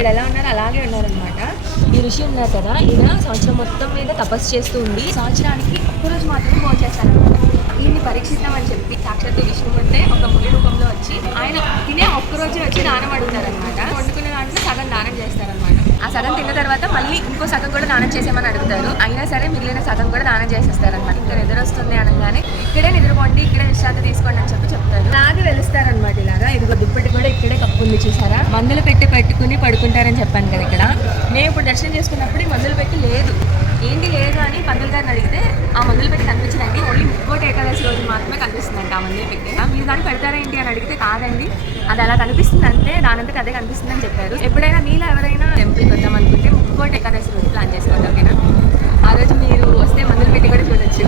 ఇక్కడ ఎలా ఉన్నారో అలాగే ఉన్నారనమాట. ఈ ఋషి ఉన్నారు కదా, ఈయన సంవత్సరం మొత్తం మీద తపస్సు చేస్తూ ఉండి సంవత్సరానికి ఒక్కరోజు మాత్రమే భోజనం చేస్తారనమాట. ఈయన్ని పరీక్షిద్దామని చెప్పి సాక్షాత్తు విష్ణుమూర్తి ఒక ముని రూపంలో వచ్చి ఆయన తినే ఒక్కరోజే వచ్చి దానం అడుగుతారనమాట. వండుకున్న దాంట్లో సగం దానం చేస్తారనమాట. ఆ సగం తిన్న తర్వాత మళ్ళీ ఇంకో సగం కూడా దానం చేసేమని అడుగుతారు. అయినా సరే మిగిలిన సగం కూడా దానం చేసేస్తారనమాట. ఇంకా నిద్రొస్తుంది అనగానే ఇక్కడే నిద్రపోండి, ఇక్కడే విశ్రాంతి తీసుకోండి అని చెప్తారు. అలాగే వెలుస్తారనమాట. ఇలాగా ఇదిగో దుప్పటి కూడా ఇక్కడే కప్పు ఉంది చూసారా. మందులు పెట్టుకుని పడుకుంటారని చెప్పాను కదా. ఇక్కడ నేను ఇప్పుడు దర్శనం చేసుకున్నప్పుడు మందులు పెట్టి లేదు, ఏంటి లేదు అని పంతులు గారిని అడిగితే ఆ మందులు పెట్టి కనిపించదండి, ఓన్లీ ముక్కోటి ఏకాదశి రోజు మాత్రమే కనిపిస్తుందండి ఆ మందులు పెట్టి. మీరు దాన్ని పెడతారా ఏంటి అని అడిగితే కాదండి, అది అలా కనిపిస్తుంది అంతే, దానంతటి అదే కనిపిస్తుంది అని చెప్పారు. ఎప్పుడైనా మీలో ఎవరైనా టెంపుల్కి వద్దాం అనుకుంటే ముక్కోటి ఏకాదశి రోజు ప్లాన్ చేసుకోండి, ఓకేనా? ఆ రోజు మీరు వస్తే మందులు పెట్టి కూడా చూడొచ్చు.